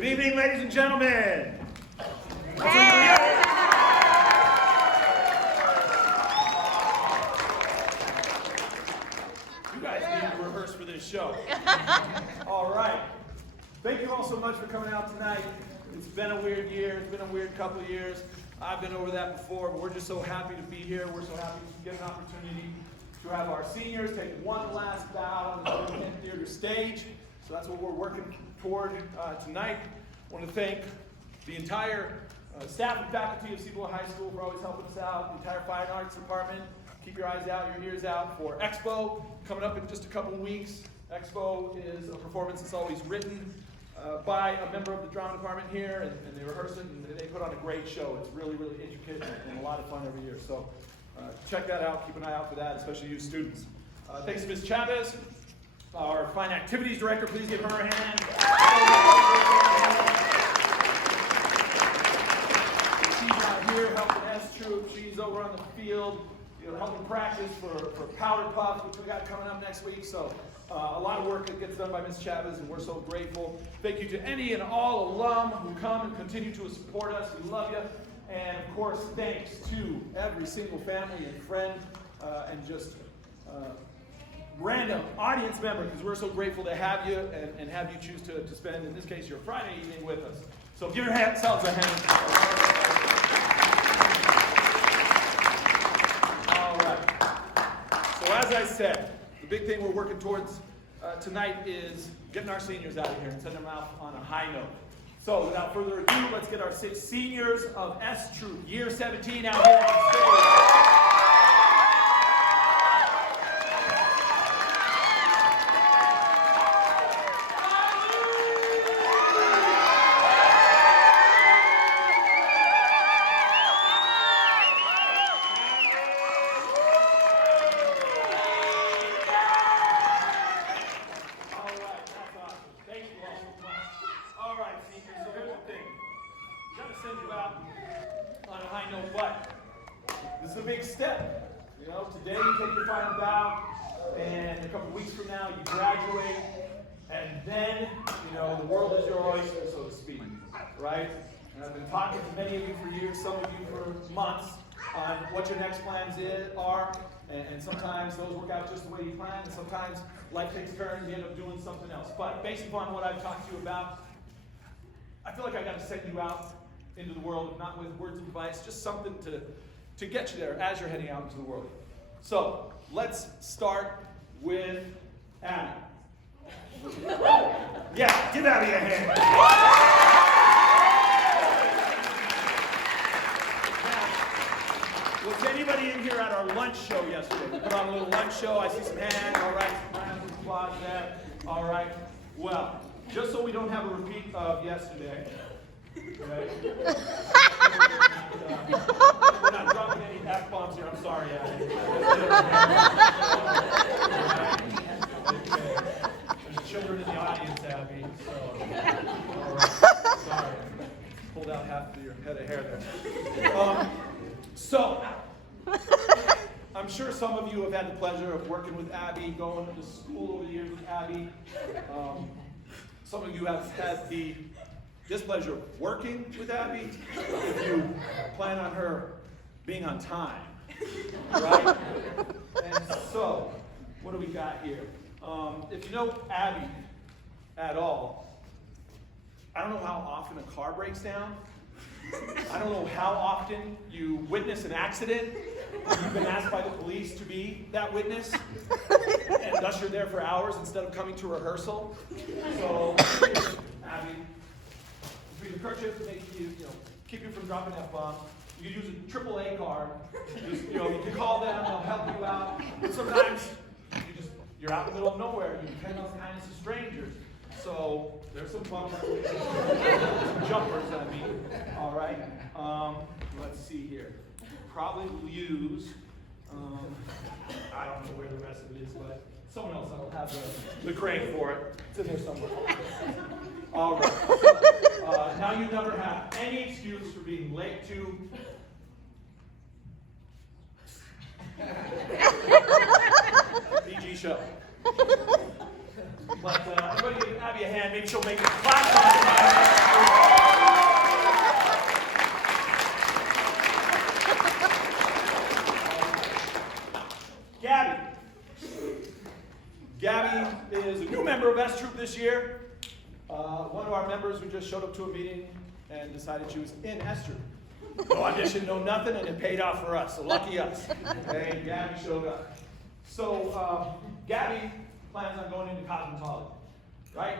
Good evening, ladies and gentlemen. You guys need to rehearse for this show. All right. Thank you all so much for coming out tonight. It's been a weird year. It's been a weird couple of years. I've been over that before, but we're just so happy to be here. We're so happy to get an opportunity to have our seniors take one last bow on the Kent Theater stage. So that's what we're working toward tonight. I want to thank the entire staff and faculty of Cibola High School for always helping us out, the entire Fine Arts Department. Keep your eyes out, your ears out for Expo coming up in just a couple of weeks. Expo is a performance that's always written by a member of the drama department here, and they rehearse it, and they put on a great show. It's really, really intricate and a lot of fun every year. So check that out. Keep an eye out for that, especially you students. Thanks to Ms. Chavez, our Fine Activities Director. Please give her a hand. She's out here helping S Troop. She's over on the field, helping practice for Powder Puff, which we got coming up next week. So a lot of work that gets done by Ms. Chavez, and we're so grateful. Thank you to any and all alum who come and continue to support us. We love you. And of course, thanks to every single family and friend and just random audience member, because we're so grateful to have you and have you choose to spend, in this case, your Friday evening with us. So give yourselves a hand. All right. So as I said, the big thing we're working towards tonight is getting our seniors out of here and sending them out on a high note. So without further ado, let's get our 6 seniors of S Troop, year 17, out here on stage. Today you take your final bow, and a couple weeks from now you graduate, and then, the world is your oyster, so to speak, right? And I've been talking to many of you for years, some of you for months, on what your next plans are, and sometimes those work out just the way you planned, and sometimes life takes turns, you end up doing something else. But based upon what I've talked to you about, I feel like I got to send you out into the world, not with words of advice, just something to get you there as you're heading out into the world. So, let's start with Abby. Yeah, give Abby a hand. Now, was anybody in here at our lunch show yesterday? We put on a little lunch show. I see some hands. All right, some rounds of applause there. All right. Well, just so we don't have a repeat of yesterday, okay? We're not dropping any F-bombs here. I'm sorry, Abby. There's children in the audience, Abby. So, all right. Sorry. Pulled out half of your head of hair there. So, I'm sure some of you have had the pleasure of working with Abby, going to school over the years with Abby. Some of you have had the displeasure of working with Abby, if you plan on her being on time, right? And so, what do we got here? If you know Abby at all, I don't know how often a car breaks down. I don't know how often you witness an accident. You've been asked by the police to be that witness, and thus you're there for hours instead of coming to rehearsal. So, Abby, between the kerchief to make you, keep you from dropping F-bombs. You can use a AAA card. You can call them, they'll help you out. But sometimes you're out in the middle of nowhere. You depend on the kindness of strangers. So there's some bumpers, some jumpers, I mean. All right. Let's see here. Probably will use. I don't know where the rest of it is, but someone else will have the crane for it. It's in there somewhere. All right. Now you never have any excuse for being late to. PG show. But everybody give Abby a hand. Maybe she'll make it clap. Gabby is a new member of S Troop this year. One of our members who just showed up to a meeting and decided she was in S Troop. No audition, no nothing, and it paid off for us, so lucky us. And Gabby showed up. So Gabby plans on going into cosmetology, right?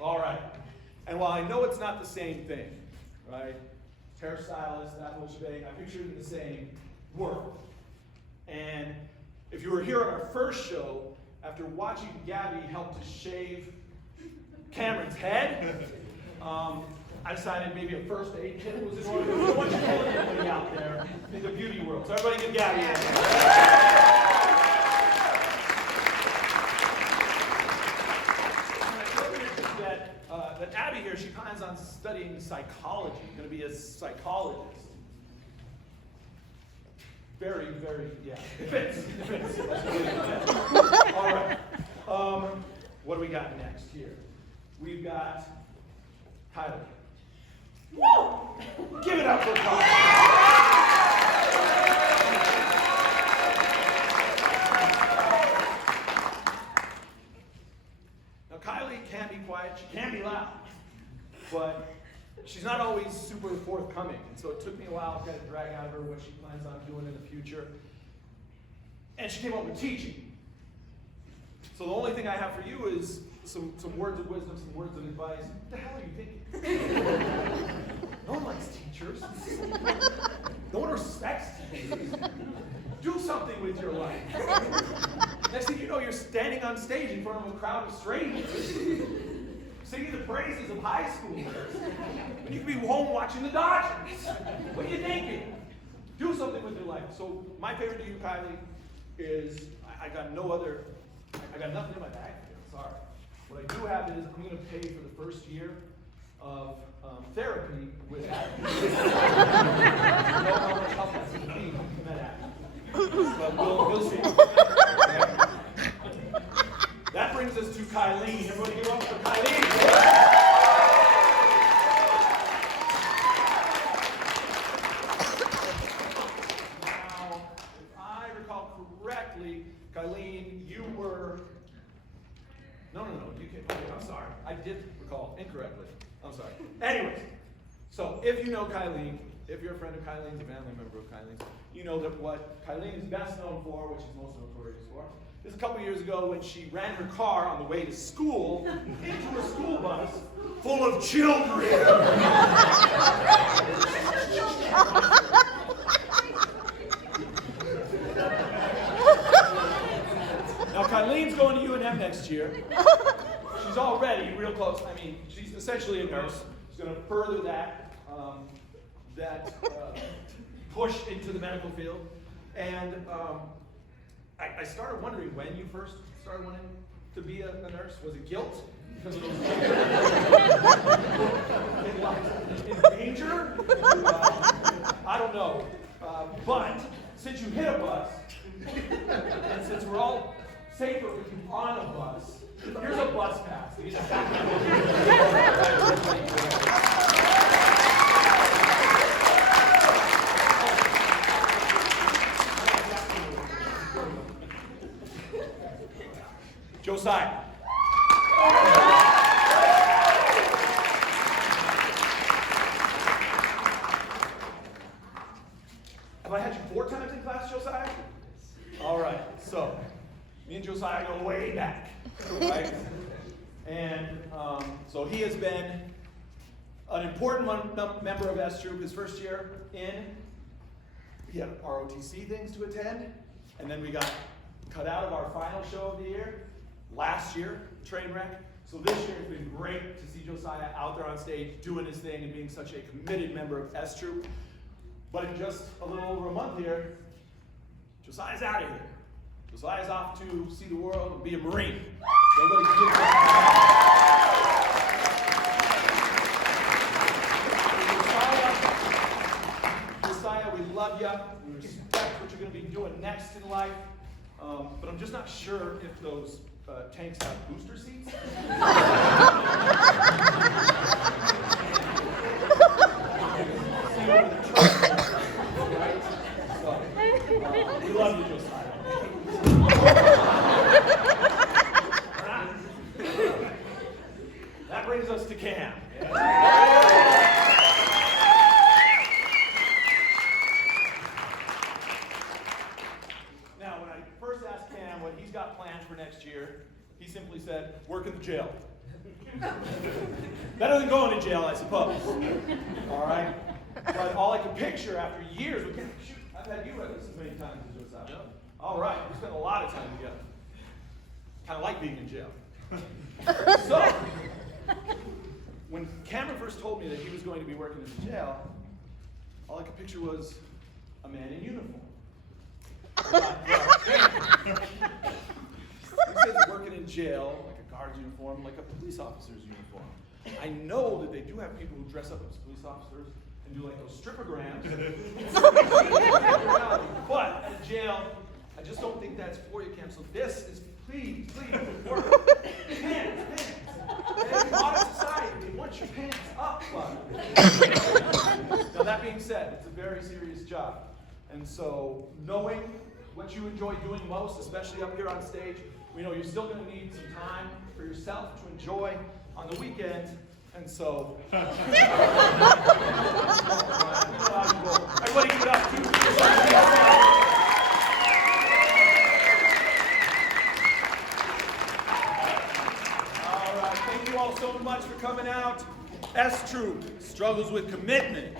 All right. And while I know it's not the same thing, right? Hairstylist, that whole shebang, I picture it in the same world. And if you were here at our first show, after watching Gabby help to shave Cameron's head, I decided maybe a first aid kit was in order. We don't want you killing anybody out there in the beauty world. So everybody give Gabby a hand. That Abby here, she plans on studying psychology, going to be a psychologist. Very, yeah. It fits. That's really good. All right. What do we got next here? We've got Tyler. Woo! Give it up for Tyler. Now, Kylie can be quiet. She can be loud. But she's not always super forthcoming. And so it took me a while to kind of drag out of her what she plans on doing in the future. And she came up with teaching. So the only thing I have for you is some words of wisdom, some words of advice. What the hell are you thinking? No one likes teachers. No one respects teachers. Do something with your life. Next thing you know, you're standing on stage in front of a crowd of strangers, singing the praises of high schoolers. And you could be home watching the Dodgers. What are you thinking? Do something with your life. So my favor to you, Kylie, is I got nothing in my bag. Sorry. What I do have is I'm going to pay for the first year of therapy with Abby. I don't know how much help that's going to be when you met Abby. But we'll see. Okay. That brings us to Kylene. Everybody give up for Kylene. Now, if I recall correctly, Kylene, you were... No, you can't. Okay, I'm sorry. I did recall incorrectly. I'm sorry. Anyways, so if you know Kylene, if you're a friend of Kylene's, a family member of Kylene's, you know that what Kylene is best known for, which she's most notorious for, is a couple years ago when she ran her car on the way to school into a school bus full of children. Now, Kylene's going to UNM next year. She's already real close. I mean, she's essentially a nurse. She's going to further that push into the medical field. And I started wondering when you first started wanting to be a nurse. Was it guilt? Because of those in danger? I don't know. But since you hit a bus, and since we're all safer with you on a bus, here's a bus pass. Josiah. Have I had you 4 times in class, Josiah? All right, so me and Josiah go way back, right? And so he has been an important member of S Troop his first year in. He had ROTC things to attend, and then we got cut out of our final show of the year last year, Trainwreck. So this year it's been great to see Josiah out there on stage doing his thing and being such a committed member of S Troop. But in just a little over a month here, Josiah's out of here. Josiah's off to see the world and be a Marine. So everybody give Josiah, we love you. We respect what you're going to be doing next in life. But I'm just not sure if those tanks have booster seats. We love you, Josiah. got planned for next year. He simply said, work in the jail. Better than going to jail, I suppose. All right? But all I could picture after years, shoot, I've had you at this as many times as Josiah. Yep. All right, we spent a lot of time together. Kind of like being in jail. So, when Cameron first told me that he was going to be working in the jail, all I could picture was a man in uniform. He says working in jail, like a guard's uniform, like a police officer's uniform. I know that they do have people who dress up as police officers and do like those stripograms. But at a jail, I just don't think that's for you, Cam. So this is, please, work. Pants. In modern society, they want your pants up, bud. Now that being said, it's a very serious job. And so knowing what you enjoy doing most, especially up here on stage, we know you're still going to need some time for yourself to enjoy on the weekend. And so, everybody give it up to All right, thank you all so much for coming out. S Troop struggles with commitment.